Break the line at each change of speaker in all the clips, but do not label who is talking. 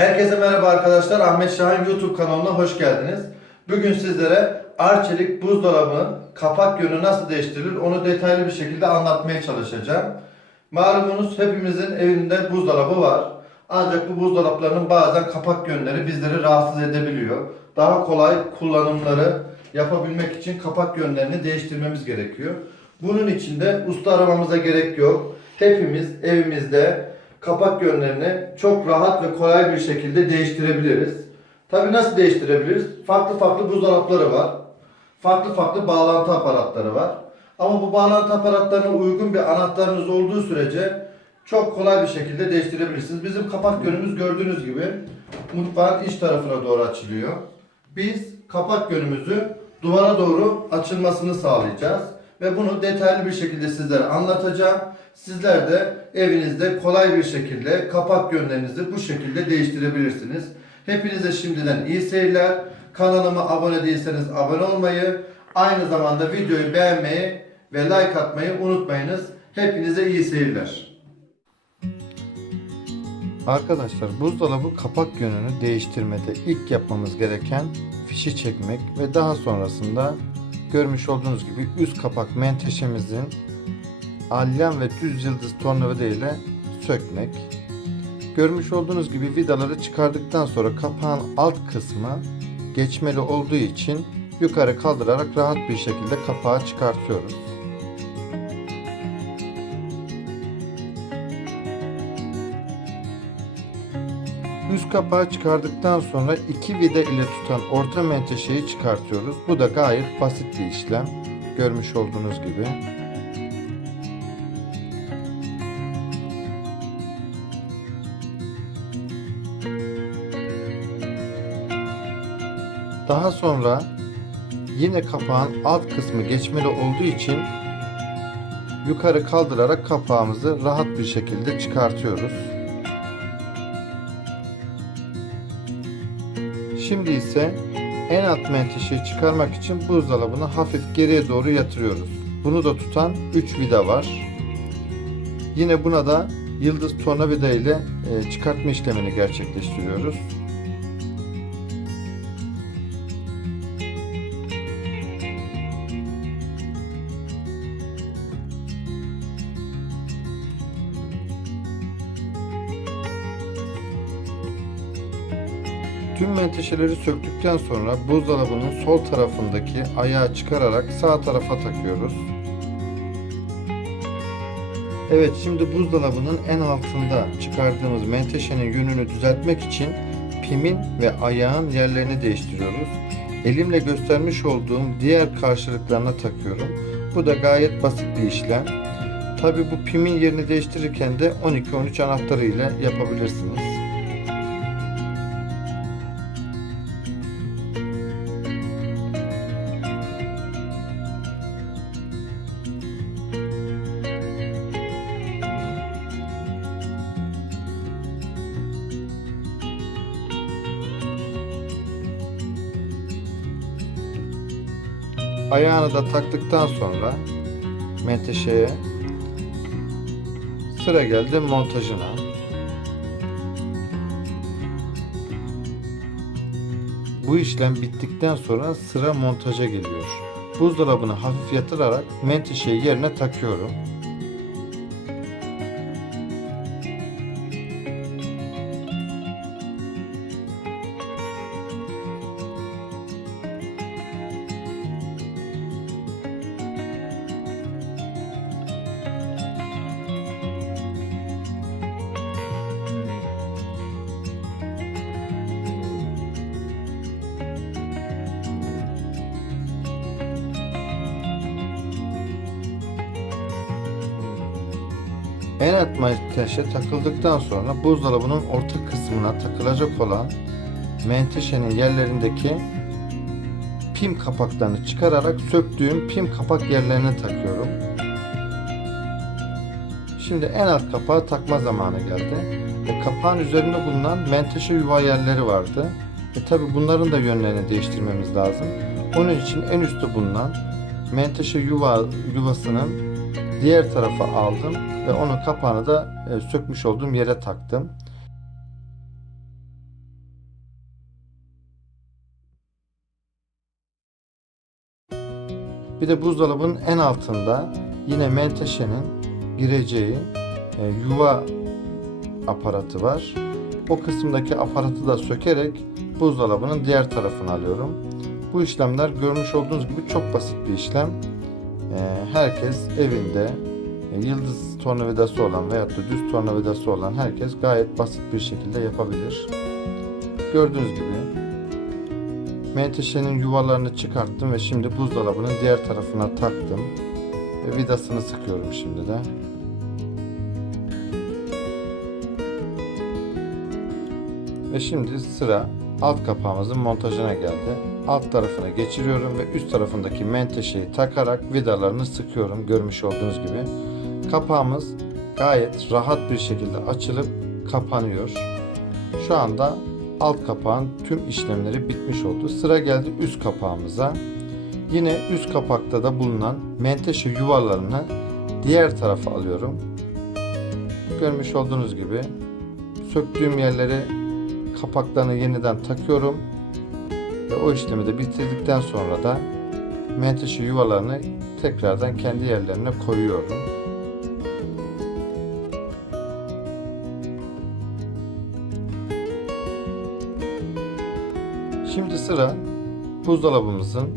Herkese merhaba arkadaşlar. Ahmet Şahin YouTube kanalına hoş geldiniz. Bugün sizlere Arçelik buzdolabının kapak yönü nasıl değiştirilir onu detaylı bir şekilde anlatmaya çalışacağım. Malumunuz hepimizin evinde buzdolabı var. Ancak bu buzdolaplarının bazen kapak yönleri bizleri rahatsız edebiliyor. Daha kolay kullanımları yapabilmek için kapak yönlerini değiştirmemiz gerekiyor. Bunun için de usta aramamıza gerek yok. Hepimiz evimizde kapak yönlerini çok rahat ve kolay bir şekilde değiştirebiliriz. Tabi nasıl değiştirebiliriz? Farklı farklı buzdolapları var. Farklı farklı bağlantı aparatları var. Ama bu bağlantı aparatlarına uygun bir anahtarınız olduğu sürece çok kolay bir şekilde değiştirebilirsiniz. Bizim kapak yönümüz gördüğünüz gibi mutfağın iç tarafına doğru açılıyor. Biz kapak yönümüzü duvara doğru açılmasını sağlayacağız. Ve bunu detaylı bir şekilde sizlere anlatacağım. Sizler de evinizde kolay bir şekilde kapak yönlerinizi bu şekilde değiştirebilirsiniz. Hepinize şimdiden iyi seyirler. Kanalıma abone değilseniz abone olmayı, aynı zamanda videoyu beğenmeyi ve like atmayı unutmayınız. Hepinize iyi seyirler.
Arkadaşlar buzdolabı kapak yönünü değiştirmede ilk yapmamız gereken fişi çekmek ve daha sonrasında görmüş olduğunuz gibi üst kapak menteşemizin alyan ve düz yıldız tornavida ile sökmek. Görmüş olduğunuz gibi vidaları çıkardıktan sonra kapağın alt kısmı geçmeli olduğu için yukarı kaldırarak rahat bir şekilde kapağı çıkartıyoruz. Üst kapağı çıkardıktan sonra iki vida ile tutan orta menteşeyi çıkartıyoruz. Bu da gayet basit bir işlem. Görmüş olduğunuz gibi. Daha sonra yine kapağın alt kısmı geçmeli olduğu için yukarı kaldırarak kapağımızı rahat bir şekilde çıkartıyoruz. Şimdi ise en alt menteşeyi çıkarmak için buzdolabını hafif geriye doğru yatırıyoruz. Bunu da tutan 3 vida var. Yine buna da yıldız tornavida ile e, çıkartma işlemini gerçekleştiriyoruz. Tüm menteşeleri söktükten sonra buzdolabının sol tarafındaki ayağı çıkararak sağ tarafa takıyoruz. Evet şimdi buzdolabının en altında çıkardığımız menteşenin yönünü düzeltmek için pimin ve ayağın yerlerini değiştiriyoruz. Elimle göstermiş olduğum diğer karşılıklarına takıyorum. Bu da gayet basit bir işlem. Tabi bu pimin yerini değiştirirken de 12-13 anahtarı ile yapabilirsiniz. Ayağını da taktıktan sonra menteşeye sıra geldi montajına. Bu işlem bittikten sonra sıra montaja geliyor. Buzdolabını hafif yatırarak menteşeyi yerine takıyorum. En alt menteşe takıldıktan sonra buzdolabının orta kısmına takılacak olan menteşenin yerlerindeki pim kapaklarını çıkararak söktüğüm pim kapak yerlerine takıyorum. Şimdi en alt kapağı takma zamanı geldi. E, kapağın üzerinde bulunan menteşe yuva yerleri vardı. E tabi bunların da yönlerini değiştirmemiz lazım. Onun için en üstte bulunan menteşe yuva yuvasının diğer tarafa aldım ve onun kapağını da e, sökmüş olduğum yere taktım. Bir de buzdolabının en altında yine menteşenin gireceği e, yuva aparatı var. O kısımdaki aparatı da sökerek buzdolabının diğer tarafını alıyorum. Bu işlemler görmüş olduğunuz gibi çok basit bir işlem. E, herkes evinde e, yıldız tornavidası olan veyahut da düz tornavidası olan herkes gayet basit bir şekilde yapabilir. Gördüğünüz gibi menteşenin yuvalarını çıkarttım ve şimdi buzdolabının diğer tarafına taktım. Ve vidasını sıkıyorum şimdi de. Ve şimdi sıra alt kapağımızın montajına geldi. Alt tarafına geçiriyorum ve üst tarafındaki menteşeyi takarak vidalarını sıkıyorum görmüş olduğunuz gibi. Kapağımız gayet rahat bir şekilde açılıp kapanıyor. Şu anda alt kapağın tüm işlemleri bitmiş oldu. Sıra geldi üst kapağımıza. Yine üst kapakta da bulunan menteşe yuvalarını diğer tarafa alıyorum. Görmüş olduğunuz gibi söktüğüm yerleri kapaklarını yeniden takıyorum ve o işlemi de bitirdikten sonra da menteşe yuvalarını tekrardan kendi yerlerine koyuyorum. Şimdi sıra buzdolabımızın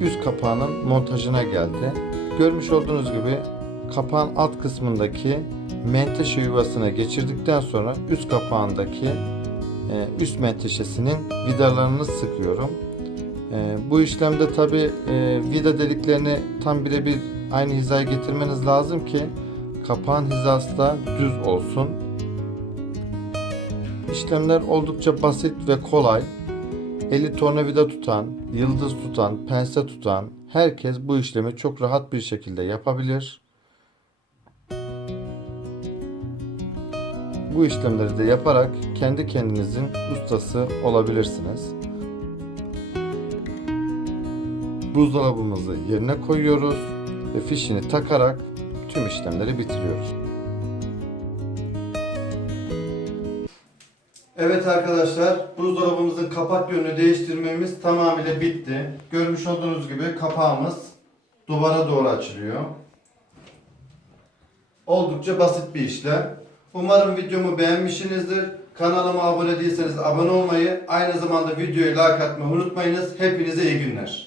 üst kapağının montajına geldi. Görmüş olduğunuz gibi kapağın alt kısmındaki menteşe yuvasına geçirdikten sonra üst kapağındaki üst menteşesinin vidalarını sıkıyorum. E, bu işlemde tabi vida deliklerini tam birebir aynı hizaya getirmeniz lazım ki kapağın hizası da düz olsun. İşlemler oldukça basit ve kolay. Eli tornavida tutan, yıldız tutan, pense tutan herkes bu işlemi çok rahat bir şekilde yapabilir. Bu işlemleri de yaparak kendi kendinizin ustası olabilirsiniz. Buzdolabımızı yerine koyuyoruz ve fişini takarak tüm işlemleri bitiriyoruz.
Evet arkadaşlar, buzdolabımızın kapak yönünü değiştirmemiz tamamıyla bitti. Görmüş olduğunuz gibi kapağımız duvara doğru açılıyor. Oldukça basit bir işlem. Umarım videomu beğenmişsinizdir. Kanalıma abone değilseniz abone olmayı, aynı zamanda videoyu like atmayı unutmayınız. Hepinize iyi günler.